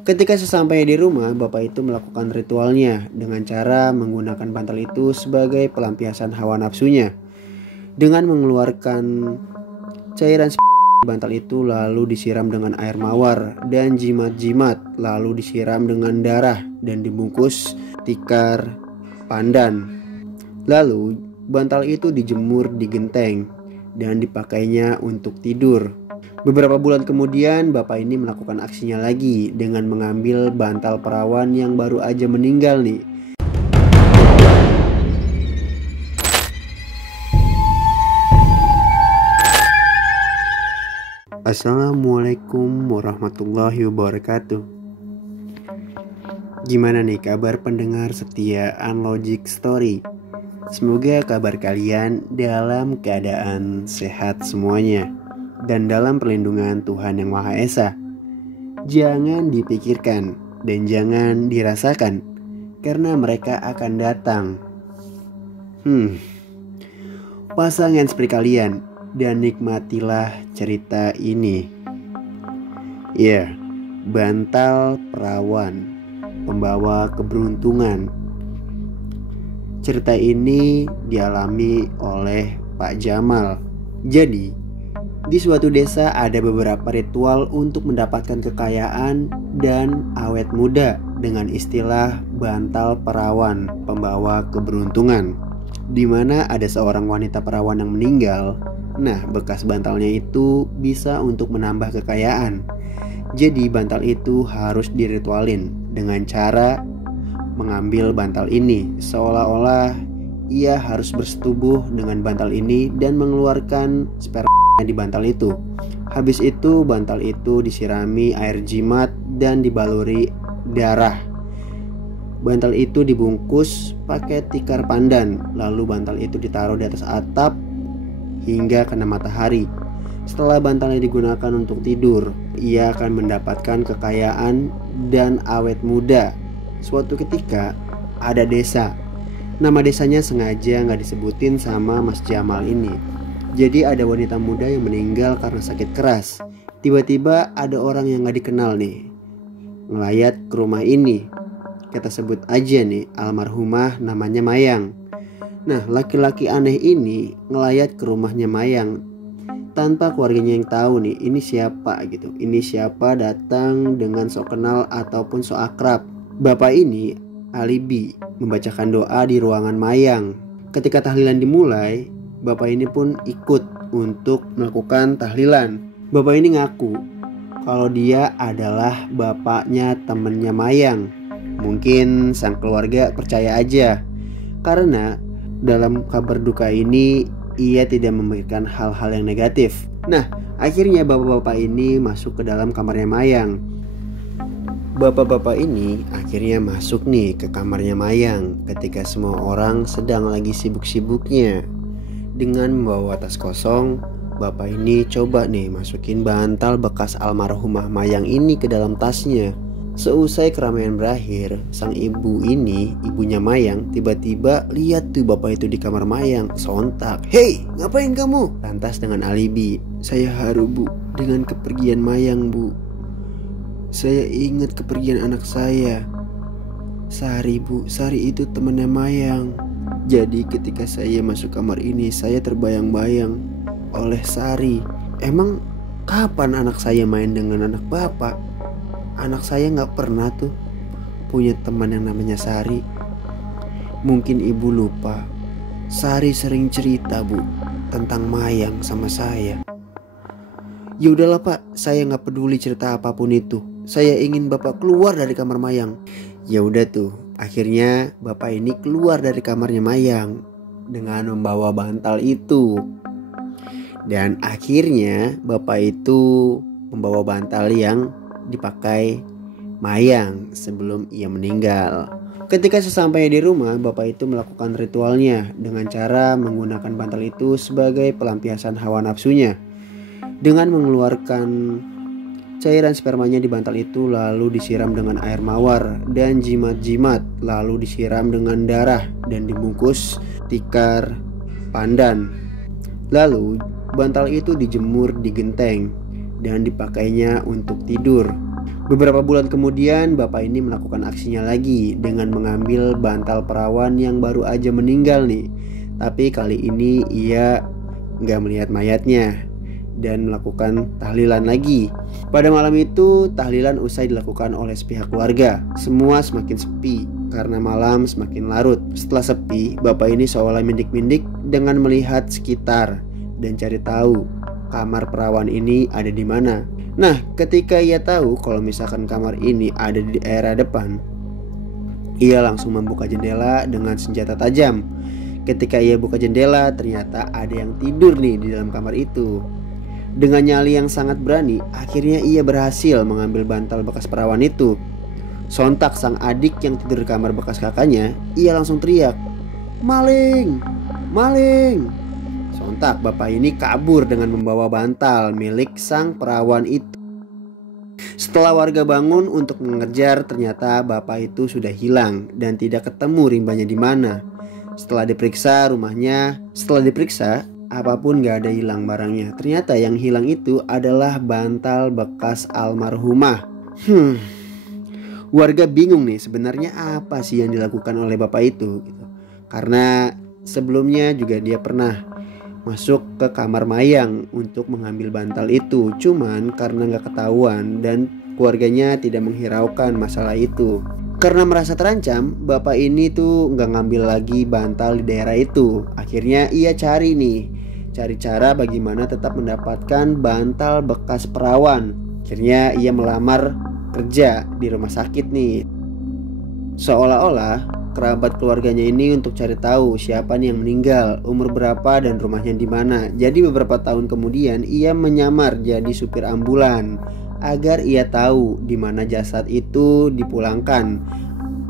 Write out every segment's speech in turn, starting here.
Ketika sesampainya di rumah, bapak itu melakukan ritualnya dengan cara menggunakan bantal itu sebagai pelampiasan hawa nafsunya. Dengan mengeluarkan cairan bantal itu lalu disiram dengan air mawar dan jimat-jimat, lalu disiram dengan darah dan dibungkus tikar pandan. Lalu bantal itu dijemur di genteng dan dipakainya untuk tidur. Beberapa bulan kemudian bapak ini melakukan aksinya lagi dengan mengambil bantal perawan yang baru aja meninggal nih. Assalamualaikum warahmatullahi wabarakatuh. Gimana nih kabar pendengar setia Unlogic Story? Semoga kabar kalian dalam keadaan sehat semuanya dan dalam perlindungan Tuhan Yang Maha Esa. Jangan dipikirkan dan jangan dirasakan, karena mereka akan datang. Pasangan seperti kalian dan nikmatilah cerita ini. Ya, bantal perawan, pembawa keberuntungan. Cerita ini dialami oleh Pak Jamal. Jadi, di suatu desa ada beberapa ritual untuk mendapatkan kekayaan dan awet muda dengan istilah bantal perawan, pembawa keberuntungan. Di mana ada seorang wanita perawan yang meninggal. Nah, bekas bantalnya itu bisa untuk menambah kekayaan. Jadi bantal itu harus diritualin dengan cara mengambil bantal ini, seolah-olah ia harus bersetubuh dengan bantal ini dan mengeluarkan sperma di bantal itu. Habis itu bantal itu disirami air jimat dan dibaluri darah. Bantal itu dibungkus pakai tikar pandan, lalu bantal itu ditaruh di atas atap hingga kena matahari. Setelah bantalnya digunakan untuk tidur, ia akan mendapatkan kekayaan dan awet muda. Suatu ketika ada desa, nama desanya sengaja gak disebutin sama Mas Jamal ini. Jadi ada wanita muda yang meninggal karena sakit keras. Tiba-tiba ada orang yang gak dikenal nih ngelayat ke rumah ini. Kita sebut aja nih almarhumah namanya Mayang. Nah, laki-laki aneh ini ngelayat ke rumahnya Mayang tanpa keluarganya yang tahu nih ini siapa gitu. Ini siapa datang dengan sok kenal ataupun sok akrab. Bapak ini alibi membacakan doa di ruangan Mayang. Ketika tahlilan dimulai, bapak ini pun ikut untuk melakukan tahlilan. Bapak ini ngaku kalau dia adalah bapaknya temennya Mayang. Mungkin sang keluarga percaya aja, karena dalam kabar duka ini ia tidak memberikan hal-hal yang negatif. Nah, akhirnya bapak-bapak ini masuk ke dalam kamarnya Mayang. Bapak-bapak ini akhirnya masuk nih ke kamarnya Mayang ketika semua orang sedang lagi sibuk-sibuknya. Dengan membawa tas kosong, bapak ini coba nih masukin bantal bekas almarhumah Mayang ini ke dalam tasnya. Seusai keramaian berakhir, sang ibu ini, ibunya Mayang, tiba-tiba lihat tuh bapak itu di kamar Mayang. Sontak, "Hei, ngapain kamu?" Lantas dengan alibi, "Saya haru bu, dengan kepergian Mayang bu. Saya ingat kepergian anak saya, Sari bu. Sari itu temannya Mayang. Jadi ketika saya masuk kamar ini, saya terbayang-bayang oleh Sari. Emang kapan anak saya main dengan anak bapak? Anak saya gak pernah tuh punya teman yang namanya Sari. Mungkin ibu lupa, Sari sering cerita bu tentang Mayang sama saya." "Ya udahlah pak, saya gak peduli cerita apapun itu. Saya ingin bapak keluar dari kamar Mayang." Ya udah tuh, akhirnya bapak ini keluar dari kamarnya Mayang dengan membawa bantal itu. Dan akhirnya bapak itu membawa bantal yang dipakai Mayang sebelum ia meninggal. Ketika sesampainya di rumah, bapak itu melakukan ritualnya dengan cara menggunakan bantal itu sebagai pelampiasan hawa nafsunya. Dengan mengeluarkan cairan spermanya di bantal itu lalu disiram dengan air mawar dan jimat-jimat, lalu disiram dengan darah dan dibungkus tikar pandan. Lalu bantal itu dijemur di genteng dan dipakainya untuk tidur. Beberapa bulan kemudian bapak ini melakukan aksinya lagi dengan mengambil bantal perawan yang baru aja meninggal nih. Tapi kali ini ia nggak melihat mayatnya dan melakukan tahlilan lagi. Pada malam itu tahlilan usai dilakukan oleh pihak keluarga. Semua semakin sepi karena malam semakin larut. Setelah sepi, bapak ini seolah mindik-mindik dengan melihat sekitar dan cari tahu kamar perawan ini ada di mana. Nah, ketika ia tahu kalau misalkan kamar ini ada di daerah depan, ia langsung membuka jendela dengan senjata tajam. Ketika ia buka jendela, ternyata ada yang tidur nih di dalam kamar itu. Dengan nyali yang sangat berani, akhirnya ia berhasil mengambil bantal bekas perawan itu. Sontak sang adik yang tidur di kamar bekas kakaknya, ia langsung teriak, "Maling! Maling!" Sontak bapak ini kabur dengan membawa bantal milik sang perawan itu. Setelah warga bangun untuk mengejar, ternyata bapak itu sudah hilang dan tidak ketemu rimbanya di mana. Setelah diperiksa rumahnya, apapun gak ada hilang barangnya. Ternyata yang hilang itu adalah bantal bekas almarhumah. Warga bingung nih, sebenarnya apa sih yang dilakukan oleh bapak itu gitu. Karena sebelumnya juga dia pernah masuk ke kamar mayang untuk mengambil bantal itu. Cuman karena gak ketahuan dan keluarganya tidak menghiraukan masalah itu. Karena merasa terancam, bapak ini tuh gak ngambil lagi bantal di daerah itu. Akhirnya ia cari cara bagaimana tetap mendapatkan bantal bekas perawan. Akhirnya ia melamar kerja di rumah sakit nih. Seolah-olah kerabat keluarganya ini untuk cari tahu siapa nih yang meninggal, umur berapa dan rumahnya di mana. Jadi beberapa tahun kemudian ia menyamar jadi supir ambulan agar ia tahu di mana jasad itu dipulangkan.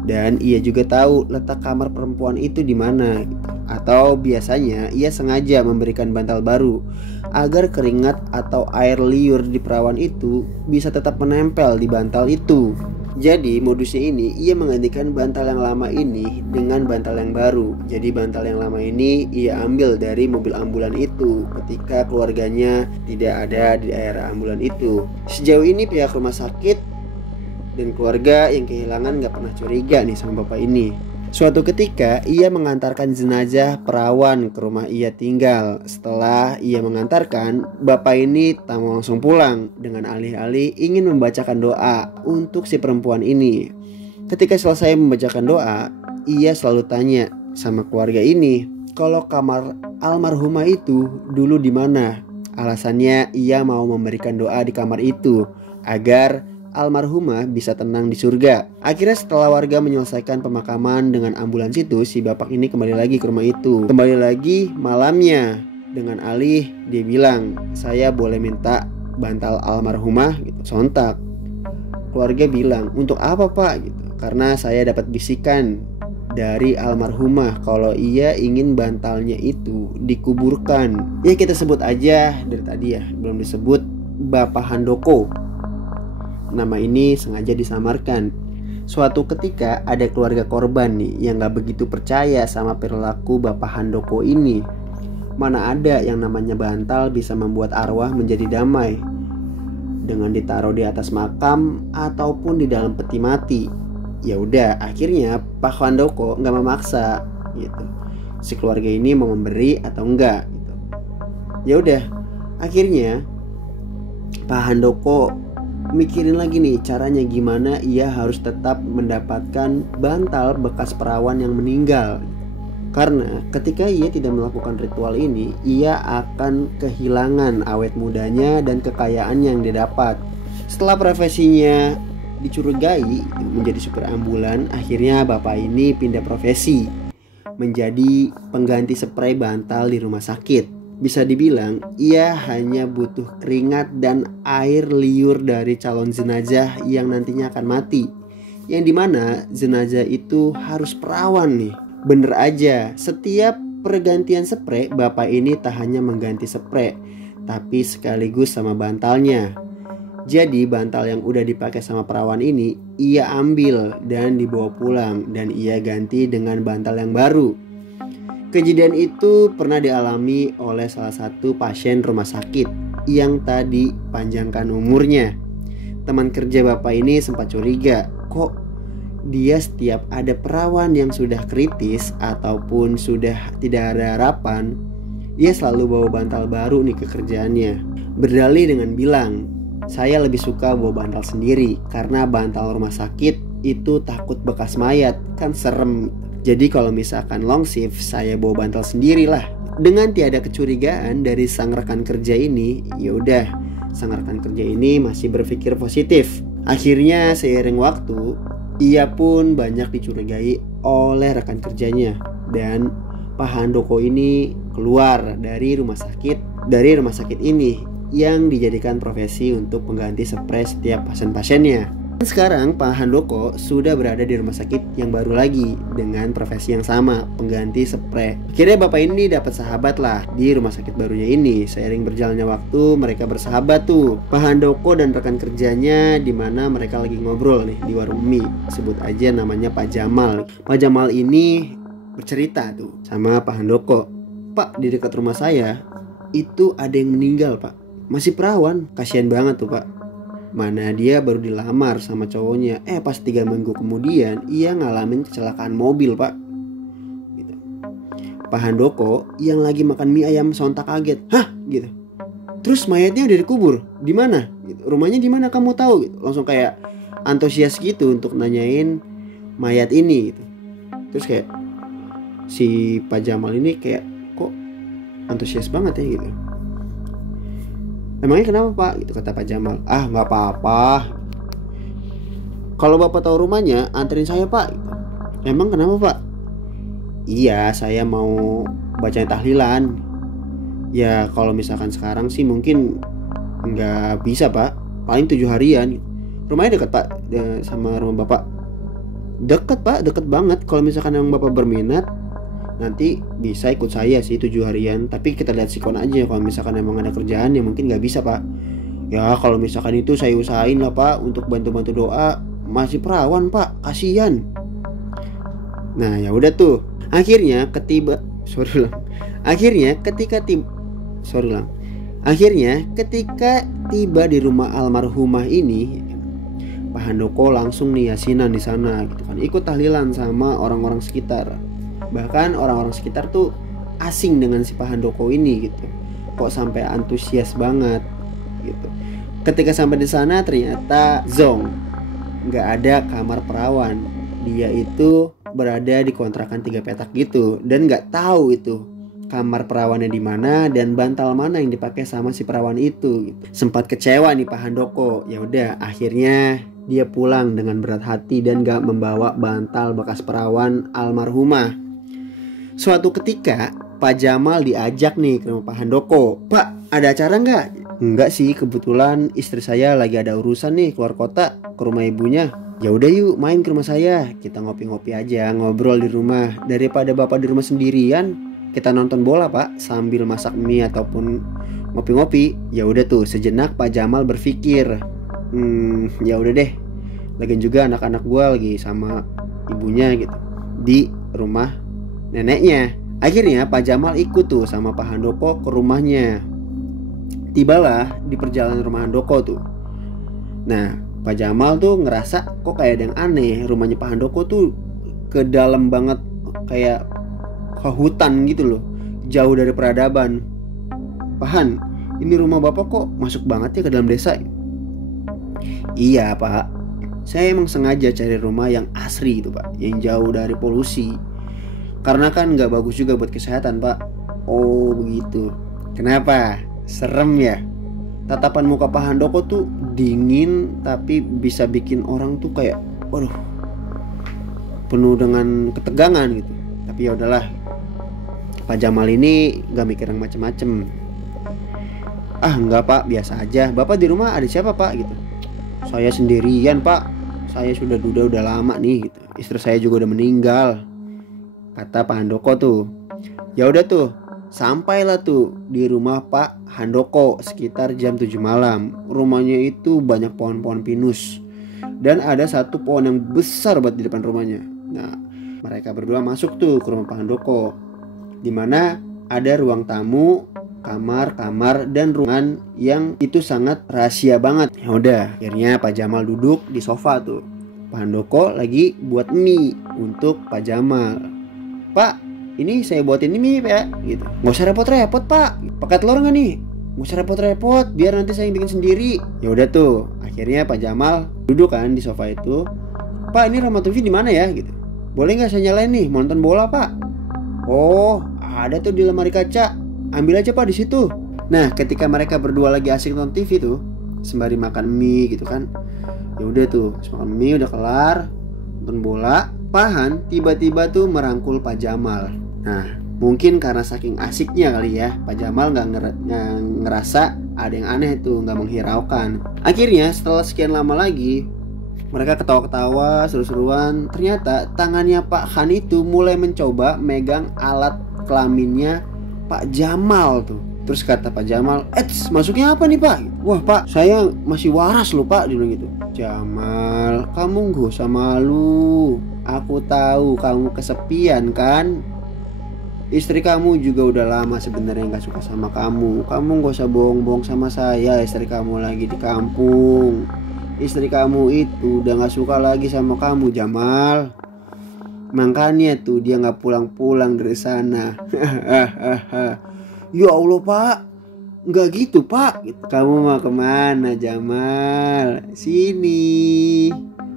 Dan ia juga tahu letak kamar perempuan itu di mana. Atau biasanya ia sengaja memberikan bantal baru agar keringat atau air liur di perawan itu bisa tetap menempel di bantal itu. Jadi modusnya ini ia menggantikan bantal yang lama ini dengan bantal yang baru. Jadi bantal yang lama ini ia ambil dari mobil ambulan itu ketika keluarganya tidak ada di daerah ambulan itu. Sejauh ini pihak rumah sakit dan keluarga yang kehilangan gak pernah curiga nih sama bapak ini. Suatu ketika ia mengantarkan jenazah perawan ke rumah ia tinggal. Setelah ia mengantarkan, bapak ini tak mau langsung pulang dengan alih-alih ingin membacakan doa untuk si perempuan ini. Ketika selesai membacakan doa, ia selalu tanya sama keluarga ini kalau kamar almarhumah itu dulu di mana. Alasannya ia mau memberikan doa di kamar itu agar almarhumah bisa tenang di surga. Akhirnya setelah warga menyelesaikan pemakaman dengan ambulans itu, si bapak ini kembali lagi ke rumah itu. Kembali lagi malamnya dengan alih dia bilang, "Saya boleh minta bantal almarhumah?" gitu. Sontak keluarga bilang, "Untuk apa pak?" gitu. "Karena saya dapat bisikan dari almarhumah kalau ia ingin bantalnya itu dikuburkan." Ya kita sebut aja dari tadi ya, belum disebut Bapak Handoko. Nama ini sengaja disamarkan. Suatu ketika ada keluarga korban nih yang gak begitu percaya sama perilaku Bapak Handoko ini. Mana ada yang namanya bantal bisa membuat arwah menjadi damai dengan ditaruh di atas makam ataupun di dalam peti mati. Ya udah, akhirnya Pak Handoko gak memaksa gitu. Si keluarga ini mau memberi atau enggak gitu. Ya udah, akhirnya Pak Handoko mikirin lagi nih caranya gimana ia harus tetap mendapatkan bantal bekas perawan yang meninggal. Karena ketika ia tidak melakukan ritual ini, ia akan kehilangan awet mudanya dan kekayaan yang didapat. Setelah profesinya dicurigai menjadi supir ambulan, akhirnya bapak ini pindah profesi menjadi pengganti spray bantal di rumah sakit. Bisa dibilang ia hanya butuh keringat dan air liur dari calon jenazah yang nantinya akan mati, yang dimana jenazah itu harus perawan nih. Bener aja, setiap pergantian spray bapak ini tak hanya mengganti spray, tapi sekaligus sama bantalnya. Jadi bantal yang udah dipakai sama perawan ini ia ambil dan dibawa pulang dan ia ganti dengan bantal yang baru. Kejadian itu pernah dialami oleh salah satu pasien rumah sakit yang tadi panjangkan umurnya. teman kerja bapak ini sempat curiga, kok dia setiap ada perawan yang sudah kritis ataupun sudah tidak ada harapan, dia selalu bawa bantal baru nih ke kerjaannya. Berdalih dengan bilang, saya lebih suka bawa bantal sendiri karena bantal rumah sakit itu takut bekas mayat, kan serem. Jadi kalau misalkan long shift, saya bawa bantal sendiri lah. Dengan tiada kecurigaan dari sang rekan kerja ini, ya udah, sang rekan kerja ini masih berpikir positif. Akhirnya seiring waktu, ia pun banyak dicurigai oleh rekan kerjanya, dan Pak Handoko ini keluar dari rumah sakit ini yang dijadikan profesi untuk pengganti spray setiap pasien-pasiennya. Dan sekarang Pak Handoko sudah berada di rumah sakit yang baru lagi dengan profesi yang sama, pengganti spray. Akhirnya bapak ini dapat sahabat lah di rumah sakit barunya ini. Seiring berjalannya waktu, mereka bersahabat tuh, Pak Handoko dan rekan kerjanya, dimana mereka lagi ngobrol nih di warung mie. Sebut aja namanya Pak Jamal. Pak Jamal ini bercerita tuh sama Pak Handoko, Pak, di dekat rumah saya itu ada yang meninggal pak, masih perawan, kasihan banget tuh pak. Mana dia baru dilamar sama cowoknya, pas 3 minggu kemudian ia ngalamin kecelakaan mobil pak gitu. Pak Handoko yang lagi makan mie ayam sontak kaget, hah gitu, terus mayatnya udah dikubur di mana gitu, rumahnya di mana kamu tahu gitu. Langsung kayak antusias gitu untuk nanyain mayat ini gitu. Terus kayak si Pak Jamal ini kayak kok antusias banget ya gitu. Emangnya kenapa pak? Gitu kata Pak Jamal. Ah nggak apa-apa. Kalau bapak tahu rumahnya, anterin saya pak. Gitu. Emang kenapa pak? Iya, saya mau bacain tahlilan. Ya kalau misalkan sekarang sih mungkin nggak bisa pak. Paling 7 harian. Rumahnya dekat pak sama rumah bapak. Dekat pak, dekat banget. Kalau misalkan yang bapak berminat, nanti bisa ikut saya sih 7 harian. Tapi kita lihat sikon aja. Kalau misalkan emang ada kerjaan ya mungkin gak bisa pak. Ya kalau misalkan itu saya usahain lah pak, untuk bantu-bantu doa. Masih perawan pak, kasihan. Nah ya udah tuh. Akhirnya ketika tiba di rumah almarhumah ini, Pak Handoko langsung nih yasinan di sana gitu kan. Ikut tahlilan sama orang-orang sekitar. Bahkan orang-orang sekitar tuh asing dengan si Pak Handoko ini gitu. Kok sampai antusias banget gitu. Ketika sampai di sana ternyata zong, nggak ada kamar perawan. Dia itu berada di kontrakan 3 petak gitu dan nggak tahu itu kamar perawannya di mana dan bantal mana yang dipakai sama si perawan itu gitu. Sempat kecewa nih Pak Handoko. Ya udah, akhirnya dia pulang dengan berat hati dan nggak membawa bantal bekas perawan almarhumah. Suatu ketika Pak Jamal diajak nih ke rumah Pak Handoko. Pak, ada acara nggak? Enggak sih, kebetulan istri saya lagi ada urusan nih keluar kota ke rumah ibunya. Ya udah yuk main ke rumah saya, kita ngopi-ngopi aja, ngobrol di rumah. Daripada bapak di rumah sendirian, kita nonton bola pak sambil masak mie ataupun ngopi-ngopi. Ya udah tuh, sejenak Pak Jamal berpikir, ya udah deh. Lagian juga anak-anak gue lagi sama ibunya gitu di rumah neneknya. Akhirnya Pak Jamal ikut tuh sama Pak Handoko ke rumahnya. Tibalah di perjalanan rumah Handoko tuh. Nah Pak Jamal tuh ngerasa kok kayak ada yang aneh. Rumahnya Pak Handoko tuh ke dalam banget, kayak ke hutan gitu loh, jauh dari peradaban. Pak Han, ini rumah bapak kok masuk banget ya ke dalam desa? Iya pak, saya emang sengaja cari rumah yang asri gitu pak, yang jauh dari polusi. Karena kan gak bagus juga buat kesehatan pak. Oh begitu. Kenapa? Serem ya? Tatapan muka Pak Handoko tuh dingin, tapi bisa bikin orang tuh kayak waduh, penuh dengan ketegangan gitu. Tapi ya udahlah, Pak Jamal ini gak mikir yang macem-macem. Ah enggak pak, biasa aja. Bapak di rumah ada siapa pak gitu? Saya sendirian pak, saya sudah duda udah lama nih gitu. Istri saya juga udah meninggal, kata Pak Handoko tuh. Ya udah tuh, sampailah tuh di rumah Pak Handoko sekitar jam 7 malam. Rumahnya itu banyak pohon-pohon pinus dan ada satu pohon yang besar banget di depan rumahnya. Nah, mereka berdua masuk tuh ke rumah Pak Handoko, di mana ada ruang tamu kamar-kamar dan ruangan yang itu sangat rahasia banget. Ya udah, akhirnya Pak Jamal duduk di sofa tuh. Pak Handoko lagi buat mie untuk Pak Jamal. Pak, ini saya buatin mie ya, gitu. Nggak usah repot-repot Pak. Pakai telur nggak nih? Nggak usah repot-repot, biar nanti saya bikin sendiri. Ya udah tuh, akhirnya Pak Jamal duduk kan di sofa itu. Pak, ini remote TV di mana ya, gitu. Boleh nggak saya nyalain nih, mau nonton bola Pak? Oh, ada tuh di lemari kaca. Ambil aja Pak di situ. Nah, ketika mereka berdua lagi asik nonton TV tuh, sembari makan mie gitu kan. Ya udah tuh, makan mie udah kelar, nonton bola. Pak Han tiba-tiba tuh merangkul Pak Jamal. Nah, mungkin karena saking asiknya kali ya, Pak Jamal nggak ngerasa ada yang aneh tuh, nggak menghiraukan. Akhirnya setelah sekian lama lagi, mereka ketawa-ketawa seru-seruan. Ternyata tangannya Pak Han itu mulai mencoba megang alat kelaminnya Pak Jamal tuh. Terus kata Pak Jamal, masuknya apa nih Pak? Wah Pak, saya masih waras loh Pak, dia bilang gitu. Jamal, kamu gak usah malu. Aku tahu kamu kesepian kan. Istri kamu juga udah lama sebenarnya gak suka sama kamu. Kamu gak usah bohong-bohong sama saya. Istri kamu lagi di kampung. Istri kamu itu udah gak suka lagi sama kamu, Jamal. Makanya tuh dia gak pulang-pulang dari sana. Ya Allah Pak, gak gitu Pak. Kamu mau kemana Jamal? Sini.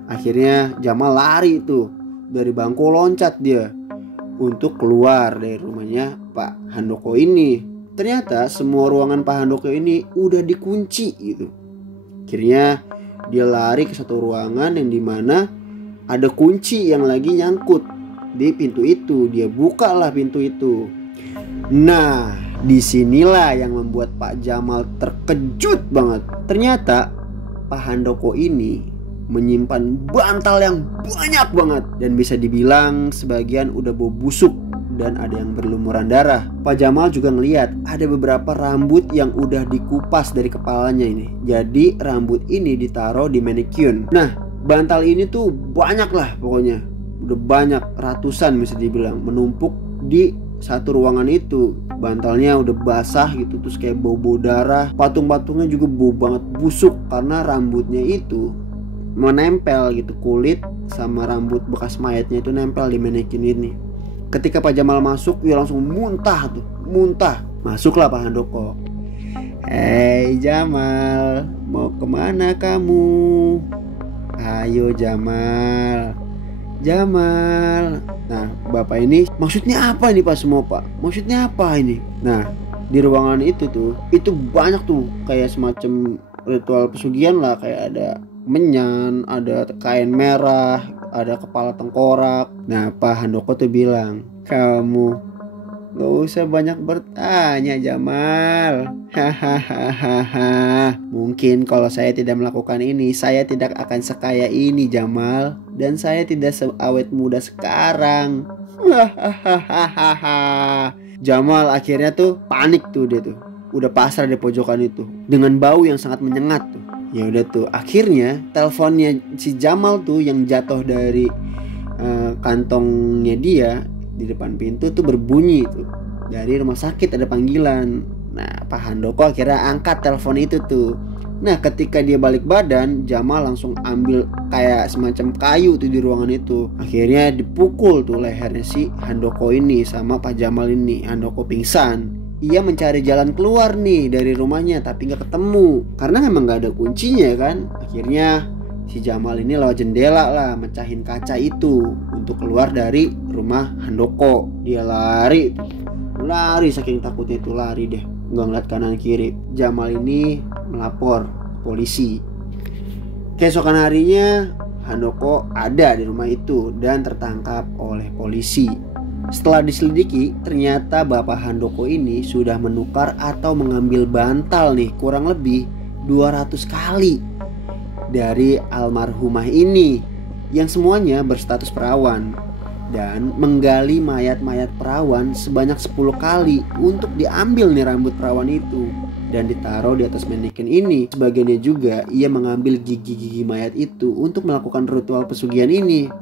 Akhirnya Jamal lari tuh, dari bangku loncat dia untuk keluar dari rumahnya Pak Handoko ini. Ternyata semua ruangan Pak Handoko ini udah dikunci gitu. Akhirnya dia lari ke satu ruangan yang dimana ada kunci yang lagi nyangkut di pintu itu. Dia bukalah pintu itu. Nah, disinilah yang membuat Pak Jamal terkejut banget. Ternyata Pak Handoko ini menyimpan bantal yang banyak banget, dan bisa dibilang sebagian udah bau busuk dan ada yang berlumuran darah. Pak Jamal juga ngeliat ada beberapa rambut yang udah dikupas dari kepalanya ini. Jadi rambut ini ditaruh di mannequin. Nah, bantal ini tuh banyak lah pokoknya. Udah banyak, ratusan bisa dibilang, menumpuk di satu ruangan itu. Bantalnya udah basah gitu, terus kayak bau-bau darah. Patung-patungnya juga bau banget busuk karena rambutnya itu menempel gitu, kulit sama rambut bekas mayatnya itu nempel di manekin ini. Ketika Pak Jamal masuk, dia langsung muntah tuh, muntah. Masuklah Pak Handoko. Hei Jamal, mau kemana kamu? Ayo Jamal, Jamal. Nah, bapak ini maksudnya apa nih Pak semua Pak? Maksudnya apa ini? Nah, di ruangan itu tuh, itu banyak tuh kayak semacam ritual pesugihan lah. Kayak ada menyan, ada kain merah, ada kepala tengkorak. Nah, Pak Handoko tuh bilang, kamu gak usah banyak bertanya Jamal. Hahaha. Mungkin kalau saya tidak melakukan ini, saya tidak akan sekaya ini Jamal. Dan saya tidak seawet muda sekarang. Hahaha. Jamal akhirnya tuh panik tuh dia tuh. Udah pasrah di pojokan itu dengan bau yang sangat menyengat tuh. Ya udah tuh, akhirnya teleponnya si Jamal tuh yang jatuh dari kantongnya dia di depan pintu tuh berbunyi tuh. Dari rumah sakit ada panggilan. Nah, Pak Handoko akhirnya angkat telepon itu tuh. Nah, ketika dia balik badan, Jamal langsung ambil kayak semacam kayu tuh di ruangan itu. Akhirnya dipukul tuh lehernya si Handoko ini sama Pak Jamal ini. Handoko pingsan. Ia mencari jalan keluar nih dari rumahnya, tapi gak ketemu karena memang gak ada kuncinya kan. Akhirnya si Jamal ini lewat jendela lah, mecahin kaca itu untuk keluar dari rumah Handoko. Dia lari saking takutnya itu, lari deh, gak ngeliat kanan kiri. Jamal ini melapor polisi. Keesokan harinya Handoko ada di rumah itu dan tertangkap oleh polisi. Setelah diselidiki, ternyata Bapak Handoko ini sudah menukar atau mengambil bantal nih kurang lebih 200 kali dari almarhumah ini, yang semuanya berstatus perawan, dan menggali mayat-mayat perawan sebanyak 10 kali untuk diambil nih rambut perawan itu dan ditaruh di atas manekin ini. Sebagiannya juga ia mengambil gigi-gigi mayat itu untuk melakukan ritual pesugihan ini.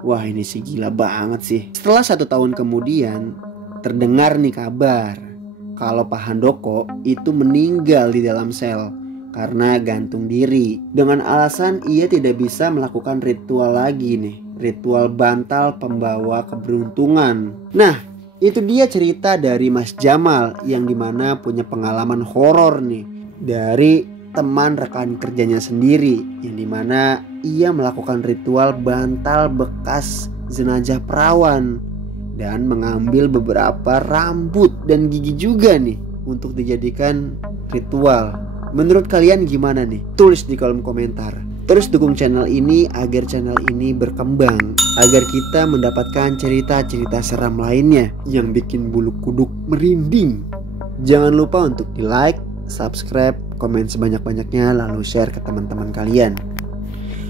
Wah, ini sih gila banget sih. Setelah 1 tahun kemudian, terdengar nih kabar kalau Pak Handoko itu meninggal di dalam sel karena gantung diri dengan alasan ia tidak bisa melakukan ritual lagi nih, ritual bantal pembawa keberuntungan. Nah, itu dia cerita dari Mas Jamal yang dimana punya pengalaman horor nih dari teman rekan kerjanya sendiri, yang dimana ia melakukan ritual bantal bekas jenazah perawan dan mengambil beberapa rambut dan gigi juga nih untuk dijadikan ritual. Menurut kalian gimana nih? Tulis di kolom komentar. Terus dukung channel ini agar channel ini berkembang, agar kita mendapatkan cerita-cerita seram lainnya yang bikin bulu kuduk merinding. Jangan lupa untuk di like, subscribe, komen sebanyak-banyaknya, lalu share ke teman-teman kalian.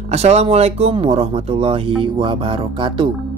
Assalamualaikum warahmatullahi wabarakatuh.